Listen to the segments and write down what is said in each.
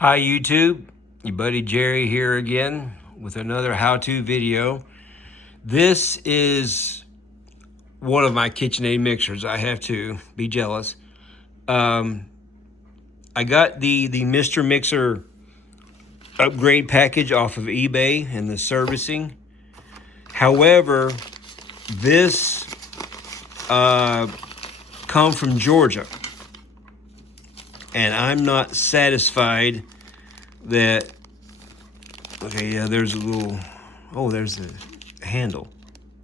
Hi YouTube, your buddy Jerry here again with another how-to video. This is one of my KitchenAid mixers. I have to be jealous. I got the Mr. Mixer upgrade package off of eBay and the servicing. However, this come from Georgia, and I'm not satisfied that. Okay, yeah, there's a little. Oh, there's the handle.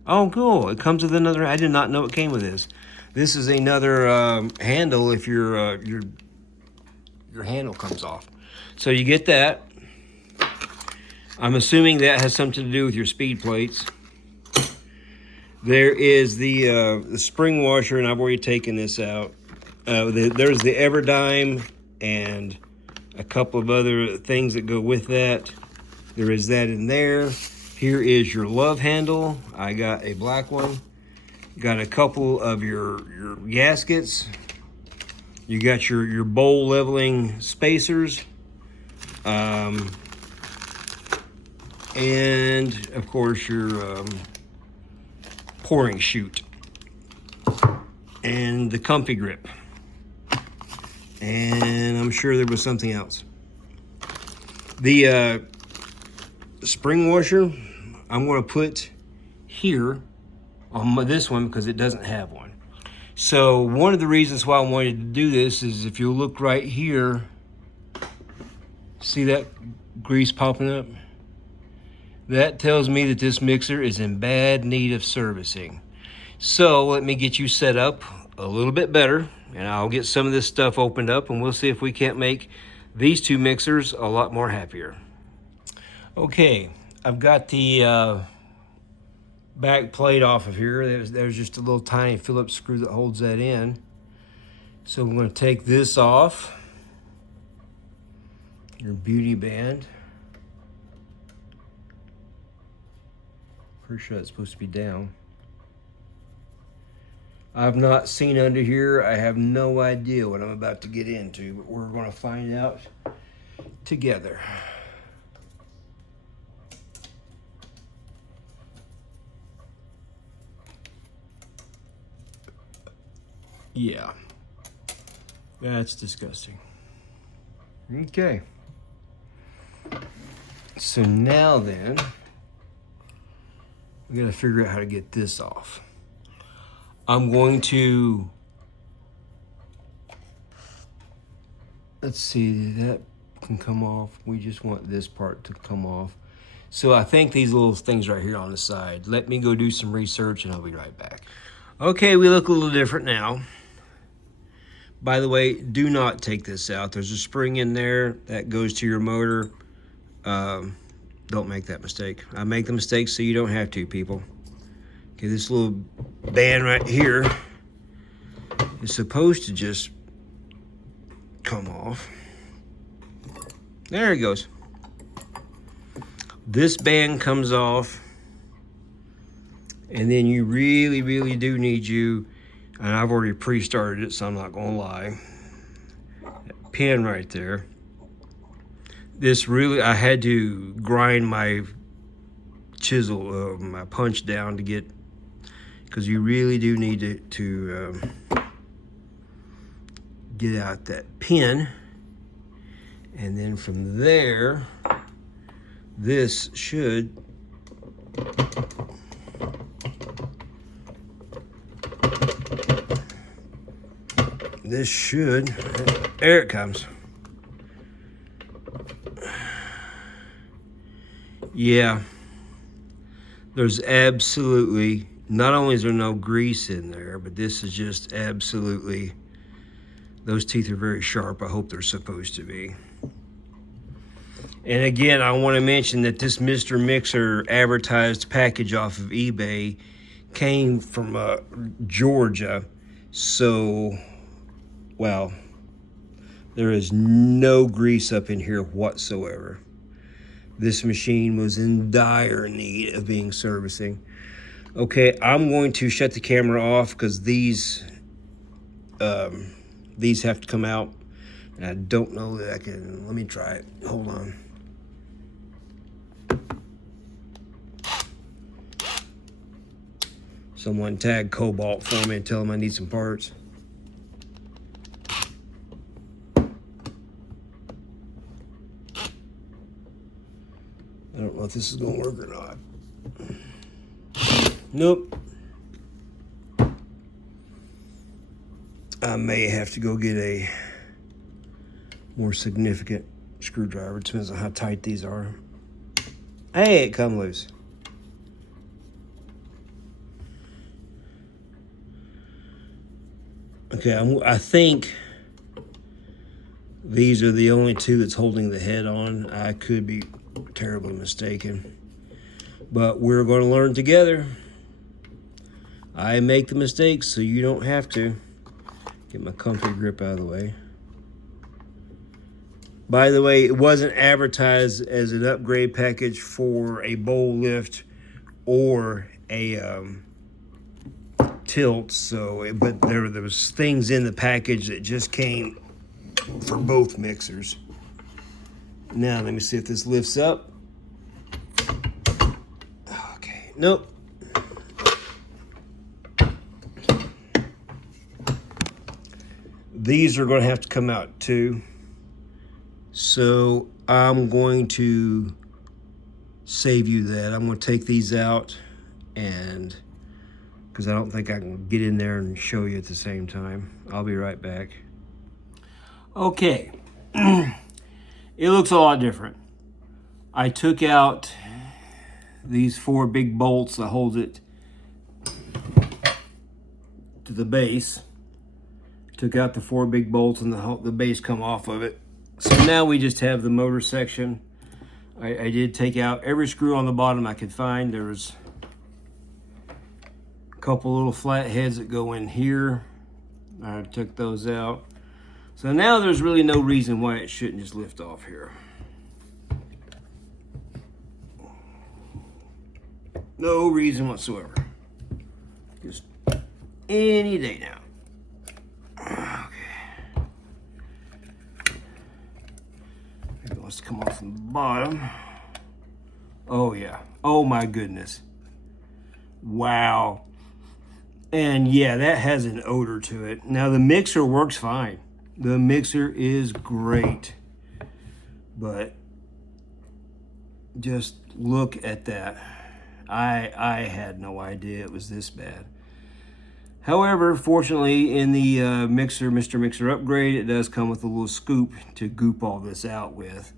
Oh, cool! It comes with another. I did not know it came with this. This is another handle if your handle comes off. So you get that. I'm assuming that has something to do with your speed plates. There is the spring washer, and I've already taken this out. There's the Everdyme and a couple of other things that go with that. There is that in there. Here is your love handle. I got a black one. Got a couple of your gaskets. You got your bowl leveling spacers. And of course your pouring chute. And the comfy grip. And I'm sure there was something else. The spring washer, I'm going to put here on this one because it doesn't have one. So one of the reasons why I wanted to do this is if you look right here, see that grease popping up? That tells me that this mixer is in bad need of servicing. So let me get you set up a little bit better, and I'll get some of this stuff opened up, and we'll see if we can't make these two mixers a lot more happier. Okay, I've got the back plate off of here. There's just a little tiny Phillips screw that holds that in. So I'm going to take this off. Your beauty band. Pretty sure that's supposed to be down. I've not seen under here. I have no idea what I'm about to get into, but we're going to find out together. Yeah, that's disgusting. Okay. So now then, we gotta figure out how to get this off. I'm going to, let's see, that can come off. We just want this part to come off. So I think these little things right here on the side. Let me go do some research and I'll be right back. Okay, we look a little different now. By the way, do not take this out. There's a spring in there that goes to your motor. Don't make that mistake. I make the mistake so you don't have to, people. Okay, this little band right here is supposed to just come off. There it goes. This band comes off, and then you really, really do need you, and I've already pre-started it, so I'm not gonna lie. That pin right there. This really, I had to grind my chisel, my punch down to get, because you really do need to get out that pin. And then from there, this should there it comes. Yeah, there's absolutely, not only is there no grease in there, but this is just absolutely, those teeth are very sharp. I hope they're supposed to be. And again, I want to mention that this Mr. Mixer advertised package off of eBay came from Georgia. So, well, there is no grease up in here whatsoever. This machine was in dire need of being servicing. Okay, I'm going to shut the camera off because these have to come out. And I don't know that I can, let me try it. Hold on. Someone tag Cobalt for me and tell him I need some parts. I don't know if this is gonna work or not. Nope. I may have to go get a more significant screwdriver. It depends on how tight these are. Hey, it come loose. Okay, I think these are the only two that's holding the head on. I could be terribly mistaken, but we're going to learn together. I make the mistakes so you don't have to. Get my comfy grip out of the way. By the way, it wasn't advertised as an upgrade package for a bowl lift or a tilt, but there was things in the package that just came for both mixers. Now let me see if this lifts up. Okay, nope. These are going to have to come out too. So I'm going to save you that. I'm going to take these out, and because I don't think I can get in there and show you at the same time. I'll be right back. Okay. It looks a lot different. I took out these 4 big bolts that hold it to the base. Took out the 4 big bolts and the base come off of it. So now we just have the motor section. I did take out every screw on the bottom I could find. There was a couple little flat heads that go in here. I took those out. So now there's really no reason why it shouldn't just lift off here. No reason whatsoever. Just any day now. Okay. Maybe let's come off from the bottom. Oh yeah. Oh my goodness. Wow. And yeah, that has an odor to it. Now the mixer works fine. The mixer is great. But just look at that. I had no idea it was this bad. However, fortunately, in the Mr. Mixer upgrade, it does come with a little scoop to goop all this out with.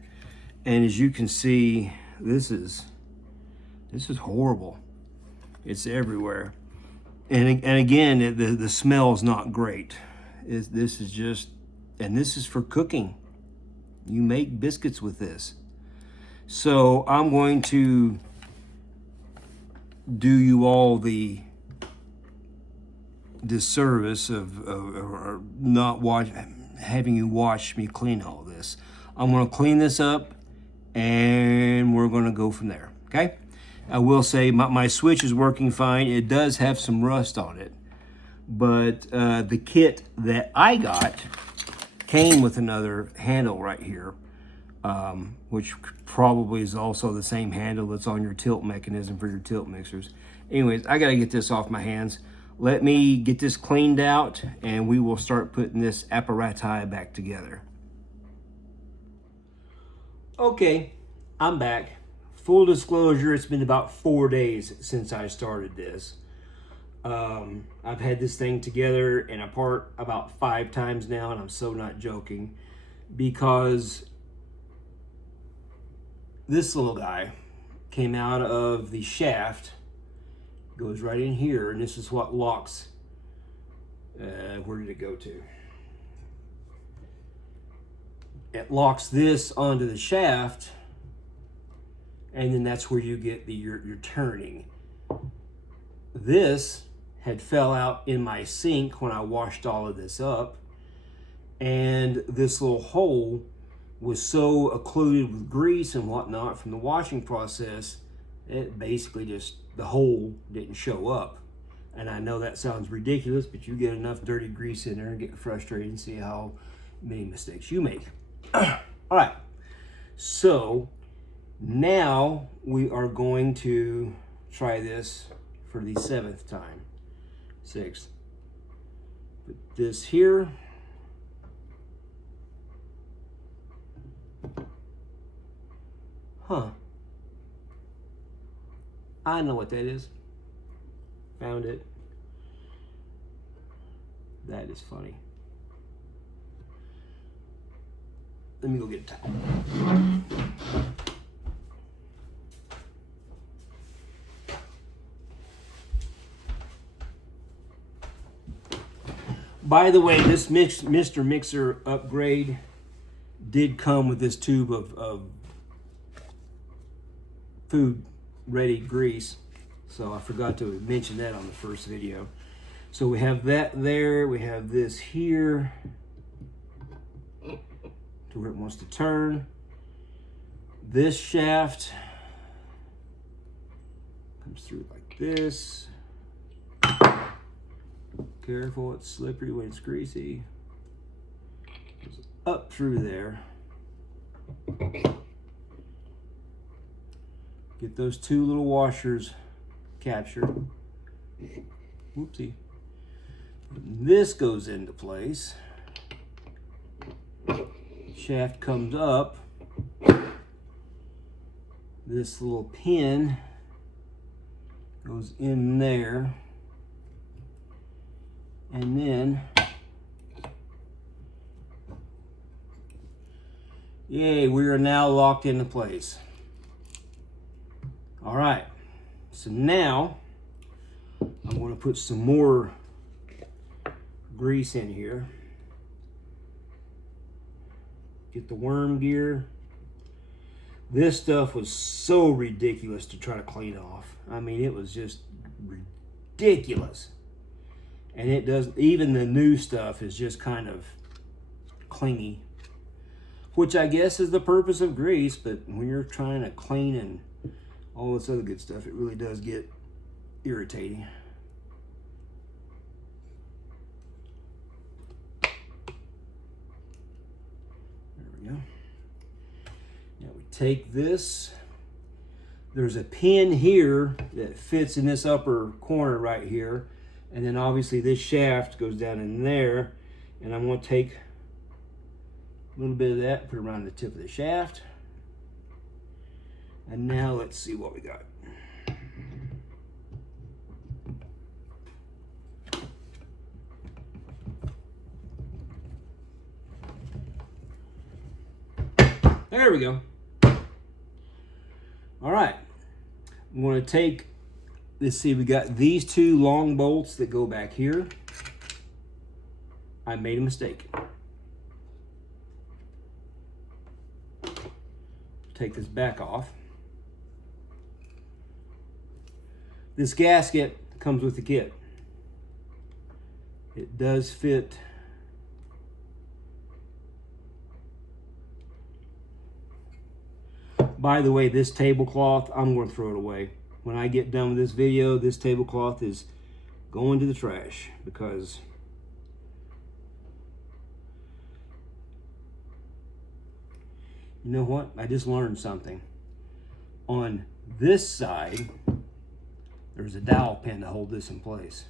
And as you can see, this is horrible. It's everywhere. And again, the smell is not great. This is just, and this is for cooking. You make biscuits with this. So I'm going to do you all the disservice of not having you watch me clean all this. I'm going to clean this up and we're going to go from there. Okay. I will say my switch is working fine. It does have some rust on it, but the kit that I got came with another handle right here, which probably is also the same handle that's on your tilt mechanism for your tilt mixers. Anyways, I got to get this off my hands. Let me get this cleaned out and we will start putting this apparatus back together. Okay, I'm back. Full disclosure, it's been about 4 days since I started this. I've had this thing together and apart about 5 times now, and I'm so not joking, because this little guy came out of the shaft, goes right in here, and this is what locks, where did it go to? It locks this onto the shaft, and then that's where you get your turning. This had fell out in my sink when I washed all of this up, and this little hole was so occluded with grease and whatnot from the washing process, it basically just, the hole didn't show up. And I know that sounds ridiculous, but you get enough dirty grease in there and get frustrated and see how many mistakes you make. All right, so now we are going to try this for the 7th time. 6th. Put this here. Huh. I know what that is. Found it. That is funny. Let me go get a towel. By the way, this Mr. Mixer upgrade did come with this tube of food ready grease. So I forgot to mention that on the first video. So we have that there. We have this here to where it wants to turn. This shaft comes through like this. Careful, it's slippery when it's greasy. Goes up through there. Get those 2 little washers captured. Whoopsie. This goes into place. Shaft comes up. This little pin goes in there. And then, yay, we are now locked into place. All right, so now I'm going to put some more grease in here. Get the worm gear. This stuff was so ridiculous to try to clean off. I mean, it was just ridiculous. And it does, even the new stuff is just kind of clingy, which I guess is the purpose of grease, but when you're trying to clean and all this other good stuff, it really does get irritating. There we go. Now we take this. There's a pin here that fits in this upper corner right here. And then obviously this shaft goes down in there. And I'm going to take a little bit of that, put it around the tip of the shaft. And now let's see what we got. There we go. All right. I'm going to take, let's see, we got these 2 long bolts that go back here. I made a mistake. Take this back off. This gasket comes with the kit. It does fit. By the way, this tablecloth, I'm going to throw it away. When I get done with this video, this tablecloth is going to the trash because you know what? I just learned something. On this side, there's a dowel pin to hold this in place.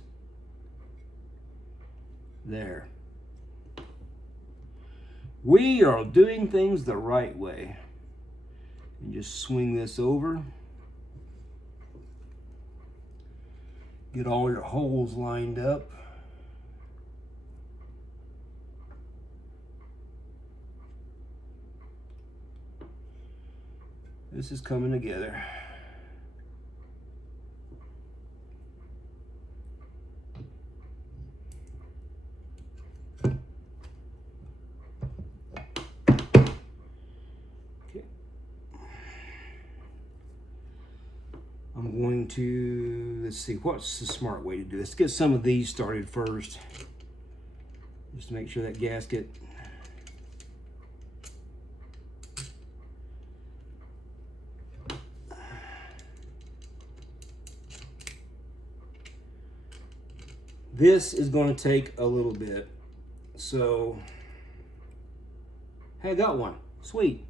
There. We are doing things the right way. And just swing this over. Get all your holes lined up. This is coming together. I'm going to, let's see, what's the smart way to do this? Let's get some of these started first. Just to make sure that gasket. This is going to take a little bit. So Hey, I got one. Sweet.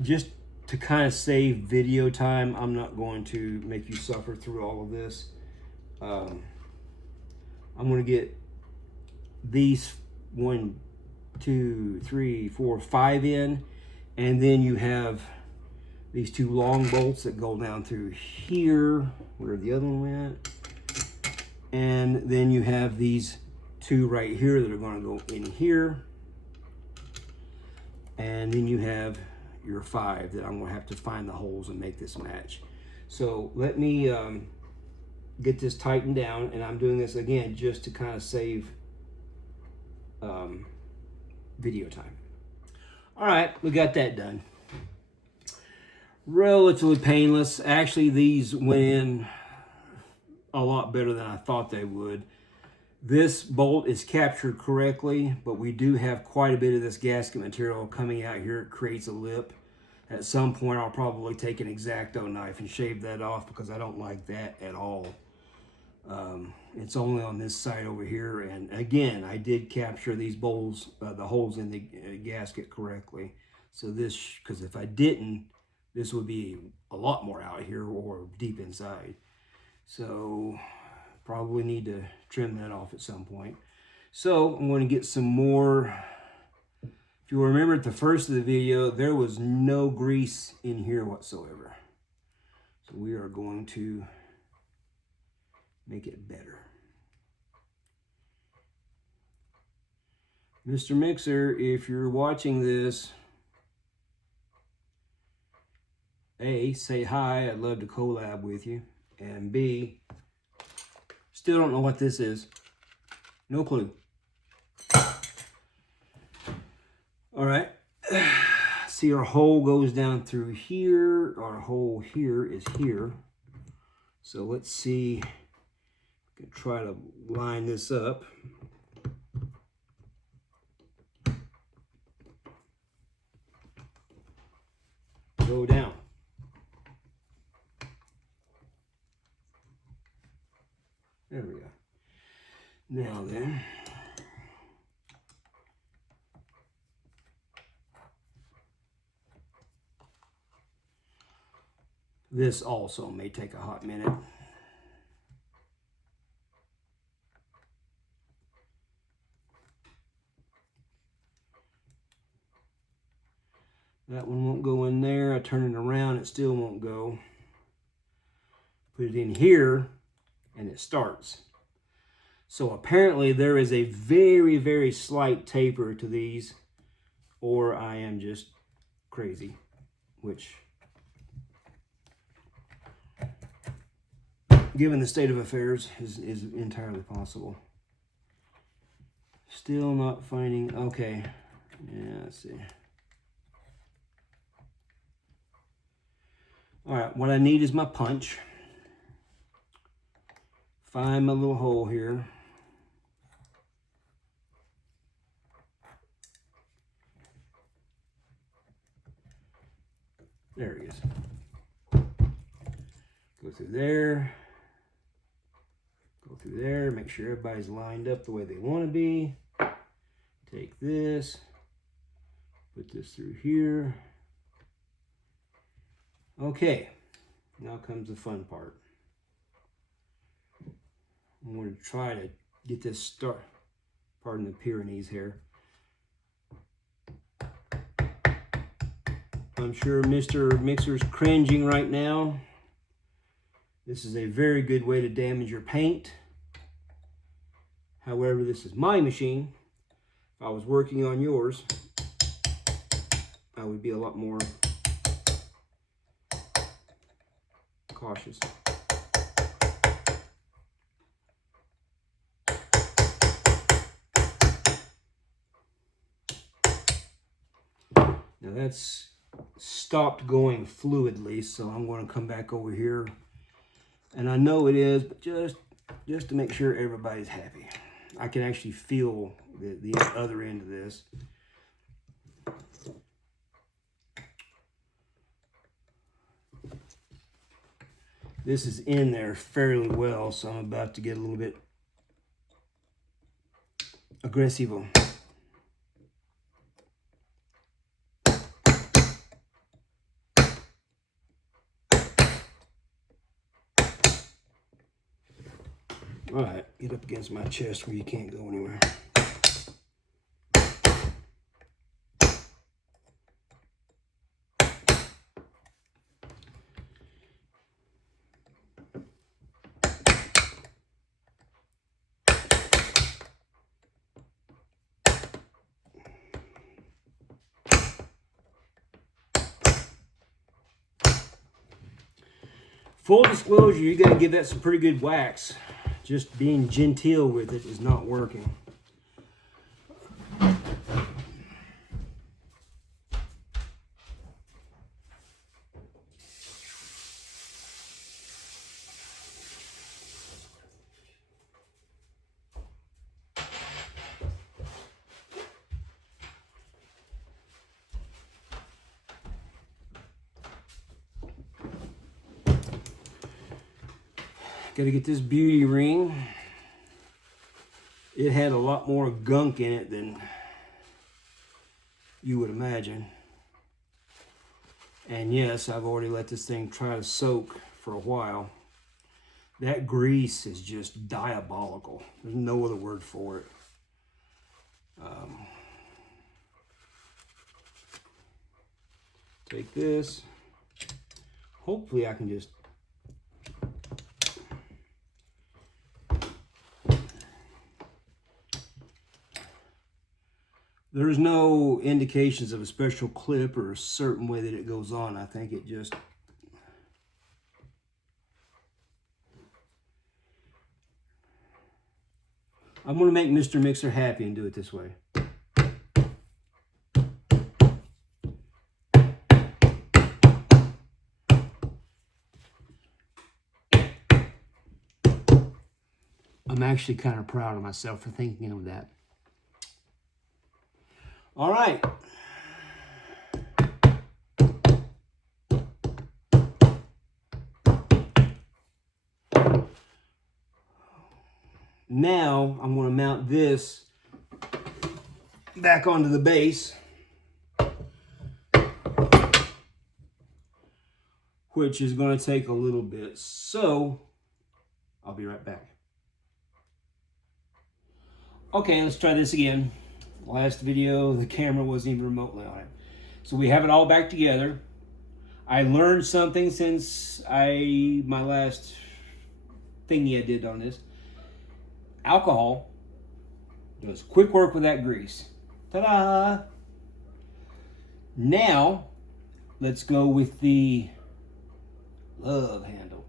Just to kind of save video time, I'm not going to make you suffer through all of this. I'm going to get these 1, 2, 3, 4, 5 in, and then you have these 2 long bolts that go down through here, where the other one went, and then you have these 2 right here that are going to go in here, and then you have your 5 that I'm going to have to find the holes and make this match. So let me get this tightened down, and I'm doing this again just to kind of save video time. All right, we got that done. Relatively painless. Actually, these went in a lot better than I thought they would. This bolt is captured correctly, but we do have quite a bit of this gasket material coming out here. It creates a lip. At some point, I'll probably take an X-Acto knife and shave that off because I don't like that at all. It's only on this side over here, and again, I did capture these bowls, the holes in the gasket correctly. So this, because if I didn't, this would be a lot more out here or deep inside. So probably need to trim that off at some point. So I'm going to get some more. If you remember at the first of the video, there was no grease in here whatsoever. So we are going to make it better. Mr. Mixer, if you're watching this, A, say hi, I'd love to collab with you. And B, still don't know what this is. No clue. All right. See, our hole goes down through here. Our hole here is here. So let's see. I can try to line this up. Go down. There we go. Now then, this also may take a hot minute. That one won't go in there. I turn it around, it still won't go. Put it in here, and it starts. So apparently there is a very, very slight taper to these, or I am just crazy, which, given the state of affairs, is entirely possible. Still not finding, okay, yeah, let's see. All right, what I need is my punch. Find my little hole here. There he is. Go through there. Go through there. Make sure everybody's lined up the way they want to be. Take this. Put this through here. Okay. Now comes the fun part. I'm going to try to get this start. Pardon the Pyrenees here. I'm sure Mr. Mixer's cringing right now. This is a very good way to damage your paint. However, this is my machine. If I was working on yours, I would be a lot more cautious. Now that's stopped going fluidly, so I'm going to come back over here. And I know it is, but just to make sure everybody's happy. I can actually feel the other end of this. This is in there fairly well, so I'm about to get a little bit aggressive. All right, get up against my chest where you can't go anywhere. Full disclosure, you got to give that some pretty good wax. Just being genteel with it is not working. Got to get this beauty ring. It had a lot more gunk in it than you would imagine. And yes, I've already let this thing try to soak for a while. That grease is just diabolical. There's no other word for it. Take this. Hopefully I can just there's no indications of a special clip or a certain way that it goes on. I think it just I'm going to make Mr. Mixer happy and do it this way. I'm actually kind of proud of myself for thinking of that. All right. Now I'm going to mount this back onto the base, which is going to take a little bit. So I'll be right back. Okay, let's try this again. Last video, the camera wasn't even remotely on it. So we have it all back together. I learned something since my last thingy I did on this. Alcohol does quick work with that grease. Ta-da! Now, let's go with the love handle.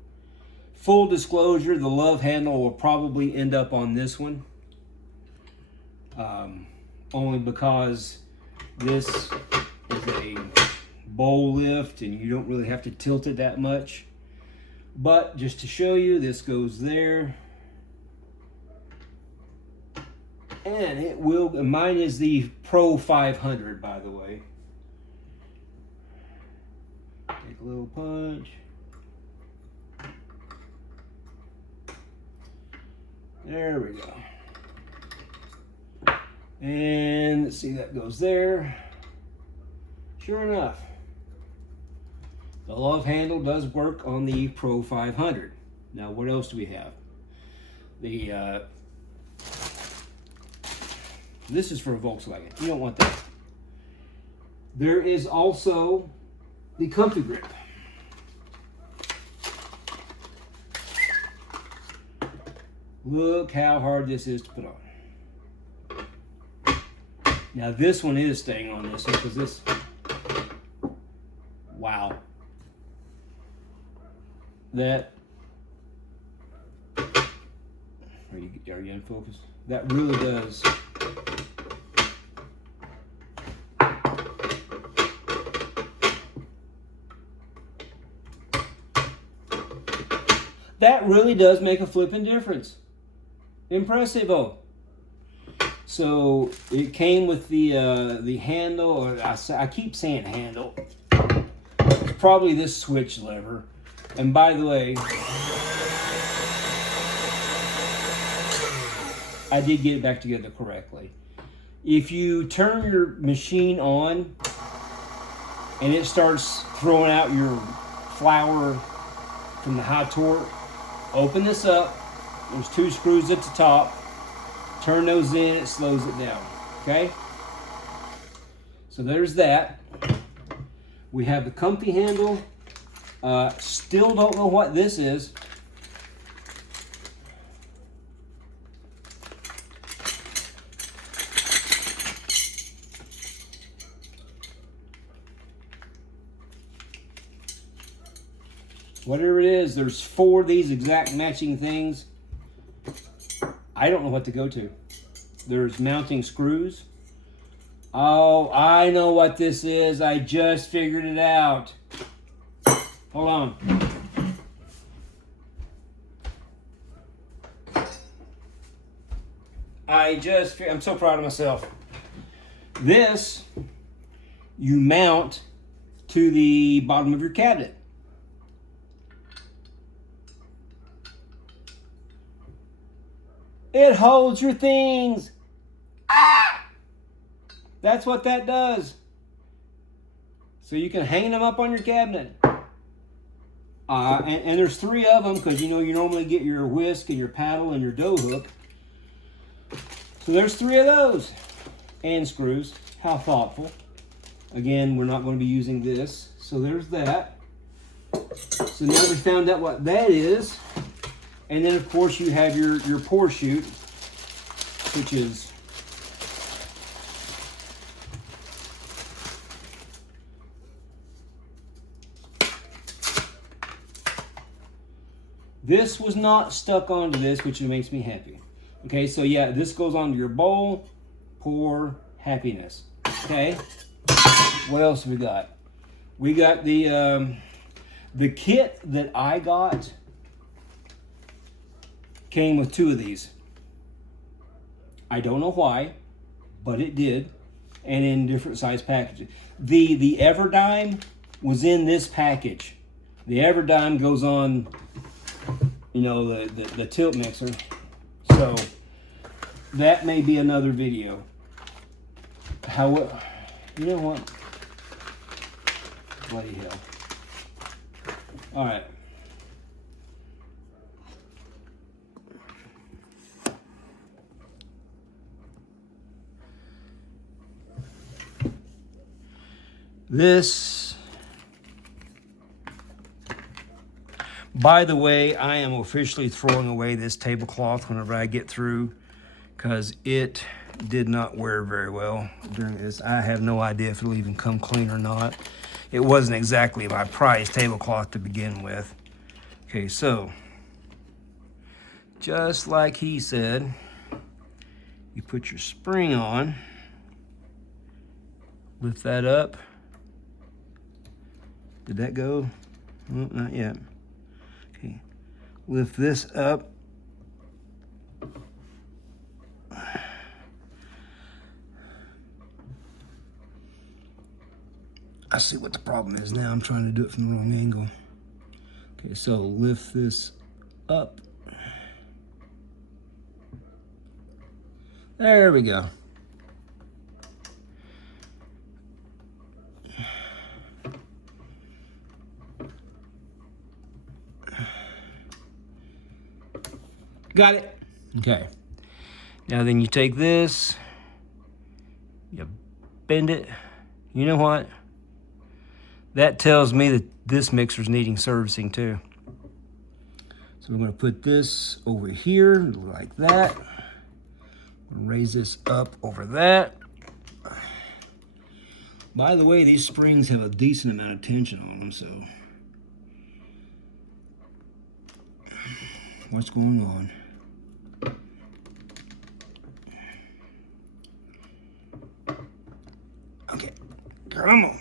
Full disclosure, the love handle will probably end up on this one. Only because this is a bowl lift and you don't really have to tilt it that much. But just to show you, this goes there. And it will, mine is the Pro 500, by the way. Take a little punch. There we go. And let's see, that goes there. Sure enough, the love handle does work on the Pro 500. Now, what else do we have? The this is for a Volkswagen. You don't want that. There is also the Comfy Grip. Look how hard this is to put on. Now this one is staying on this one because this, wow. That, are you in focus? That really does. That really does make a flipping difference. Impressivo. So it came with the handle, or I keep saying handle. It's probably this switch lever. And by the way, I did get it back together correctly. If you turn your machine on and it starts throwing out your flour from the high torque, open this up, There's 2 screws at the top. Turn those in, it slows it down. Okay? So there's that. We have the comfy handle. Still don't know what this is. Whatever it is, there's 4 of these exact matching things. I don't know what to go to. There's mounting screws. Oh, I know what this is. I just figured it out. Hold on. I'm so proud of myself. This, you mount to the bottom of your cabinet. It holds your things. Ah! That's what that does. So you can hang them up on your cabinet. And there's 3 of them because you normally get your whisk and your paddle and your dough hook. So there's 3 of those. And screws. How thoughtful. Again, we're not going to be using this. So there's that. So now we found out what that is. And then, of course, you have your pour chute, which is this was not stuck onto this, which makes me happy. Okay, so yeah, this goes onto your bowl, pour, happiness. Okay, what else we got? We got the kit that I got. Came with 2 of these. I don't know why, but it did, and in different size packages. The Everdime was in this package. The Everdime goes on, the tilt mixer. So that may be another video. You know what? Bloody hell. All right. This, by the way, I am officially throwing away this tablecloth whenever I get through because it did not wear very well during this. I have no idea if it'll even come clean or not. It wasn't exactly my price tablecloth to begin with. Okay, so just like he said, you put your spring on, lift that up. Did that go? Oh, not yet. Okay, lift this up. I see what the problem is now. I'm trying to do it from the wrong angle. Okay, so lift this up. There we go. Got it. Okay. Now then you take this, you bend it. You know what? That tells me that this mixer's needing servicing too. So we're gonna put this over here like that. Raise this up over that. By the way, these springs have a decent amount of tension on them, so what's going on? Okay, come on.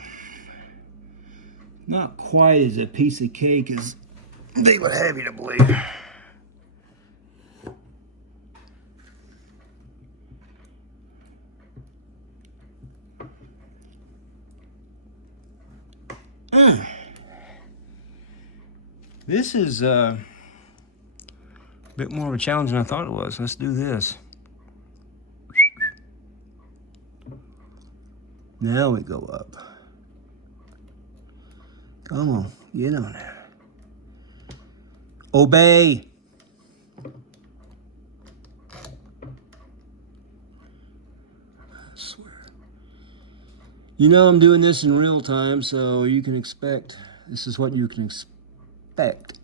Not quite as a piece of cake as they would have you to believe. This is a bit more of a challenge than I thought it was. Let's do this. Now we go up. Come on, get on there. Obey. You know I'm doing this in real time, so you can expect, this is what you can expect.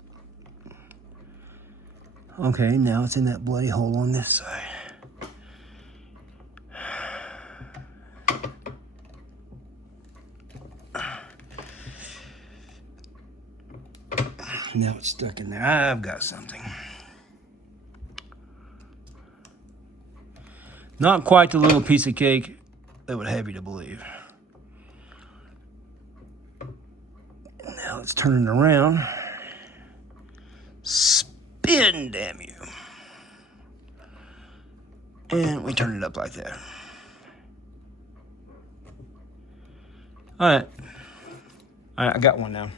Okay, now it's in that bloody hole on this side. Now it's stuck in there. I've got something. Not quite the little piece of cake that would have you to believe. Now let's turn it around. Spin, damn you. And we turn it up like that. All right. All right, I got one now.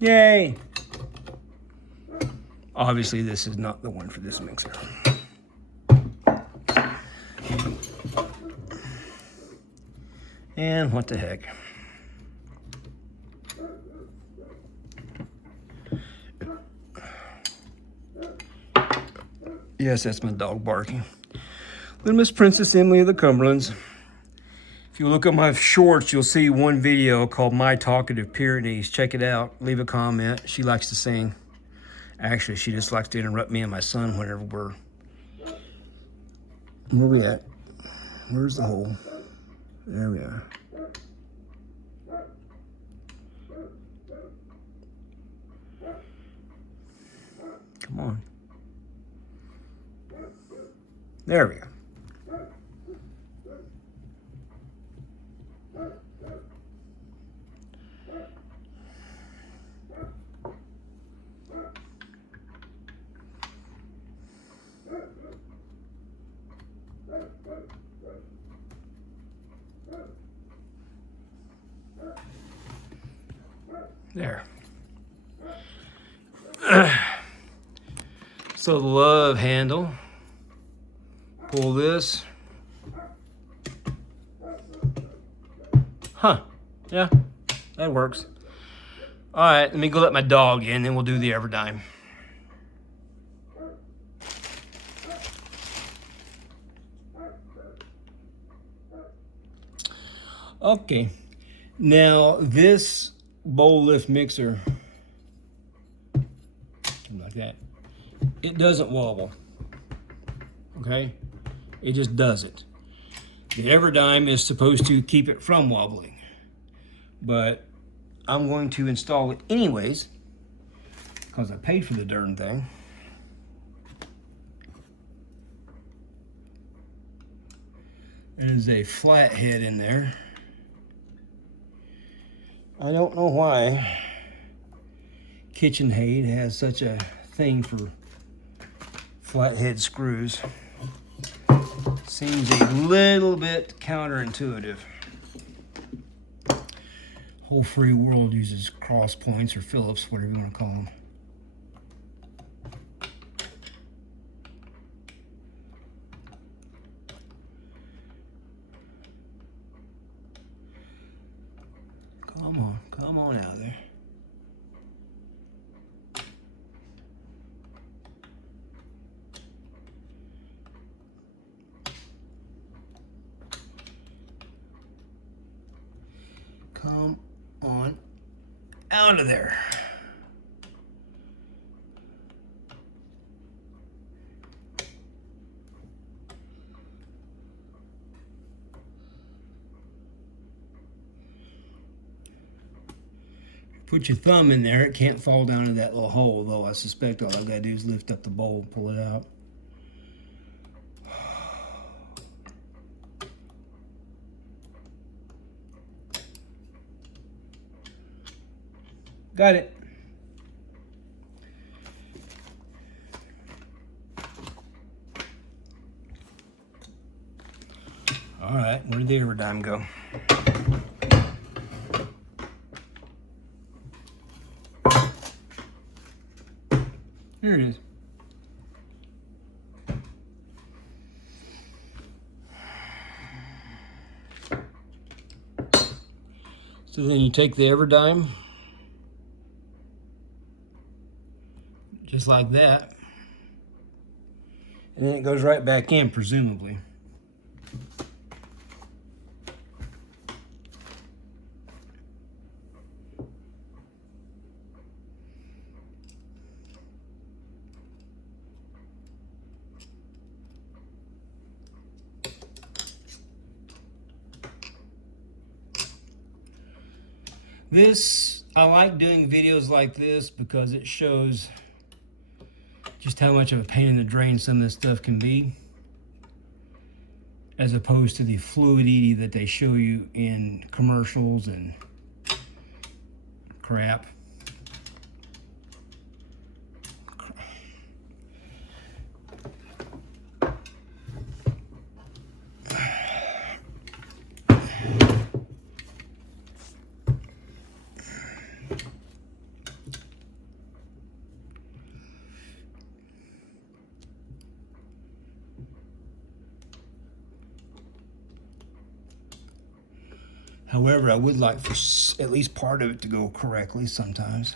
Yay! Obviously, this is not the one for this mixer. And what the heck? Yes, that's my dog barking. Little Miss Princess Emily of the Cumberlands. If you look at my shorts, you'll see one video called My Talkative Pyrenees. Check it out. Leave a comment. She likes to sing. Actually, she just likes to interrupt me and my son whenever we're... Where we at? Where's the hole? There we are. Come on. There we go. There. So the love handle. Pull this. Huh. Yeah, that works. All right, let me go let my dog in, then we'll do the Everdime. Okay. Now this bowl lift mixer, like that, it doesn't wobble. Okay? It just doesn't. The Everdime is supposed to keep it from wobbling. But I'm going to install it anyways, because I paid for the darn thing. There's a flat head in there. I don't know why KitchenAid has such a thing for flathead screws. Seems a little bit counterintuitive. Whole free world uses cross points or Phillips, whatever you want to call them. Come on out there. Come on out of there. Put your thumb in there, it can't fall down in that little hole, though I suspect all I've got to do is lift up the bowl and pull it out. Got it. All right, where did the Everdime go? Here it is. So then you take the Everdime, just just like that. And then it goes right back in, presumably. I like doing videos like this because it shows just how much of a pain in the drain some of this stuff can be, as opposed to the fluidity that they show you in commercials and crap. However, I would like for at least part of it to go correctly sometimes.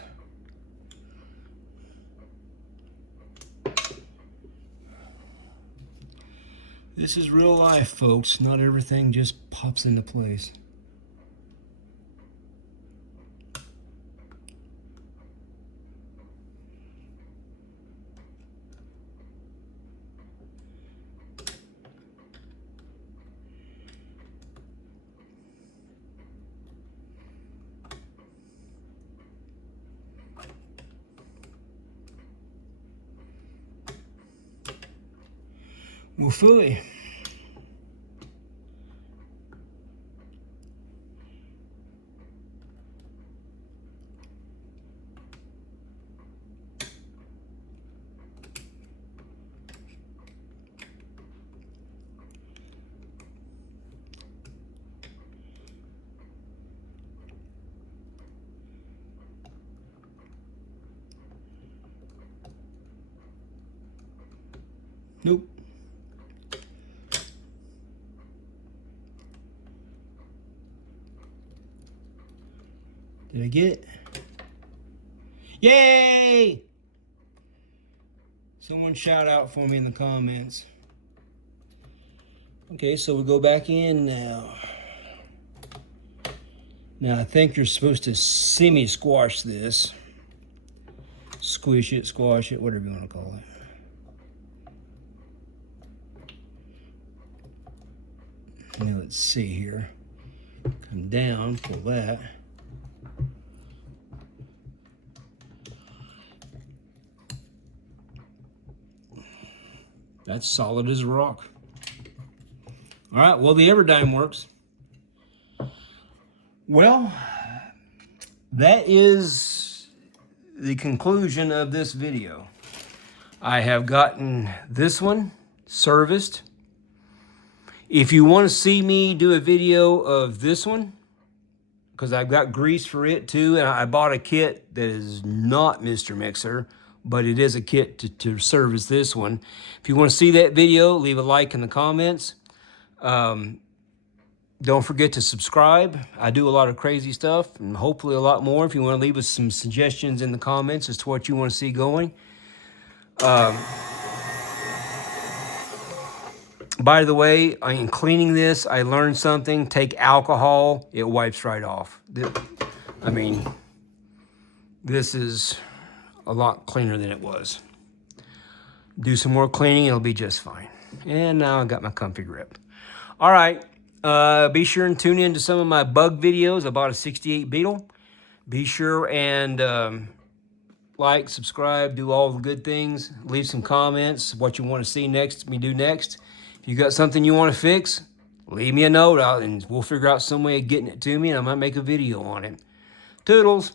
This is real life, folks. Not everything just pops into place. Woofooey. Nope. Did I get it? Yay! Someone shout out for me in the comments. Okay, so we go back in now. Now I think you're supposed to semi-squash this. Squish it, squash it, whatever you want to call it. Now let's see here. Come down, pull that. That's solid as a rock. All right, well, the Everdyne works. Well, that is the conclusion of this video. I have gotten this one serviced. If you want to see me do a video of this one, because I've got grease for it too, and I bought a kit that is not Mr. Mixer, but it is a kit to service this one. If you want to see that video, leave a like in the comments. Don't forget to subscribe. I do a lot of crazy stuff, and hopefully a lot more. If you want to leave us some suggestions in the comments as to what you want to see going. By the way, in cleaning this, I learned something. Take alcohol, it wipes right off. I mean, this is a lot cleaner than it was. Do some more cleaning, it'll be just fine. And now I got my comfy grip. All right, be sure and tune in to some of my bug videos. I bought a 68 Beetle. Be sure and like, subscribe, do all the good things. Leave some comments, what you want to see me do next. If you got something you want to fix, leave me a note and we'll figure out some way of getting it to me, and I might make a video on it. Toodles.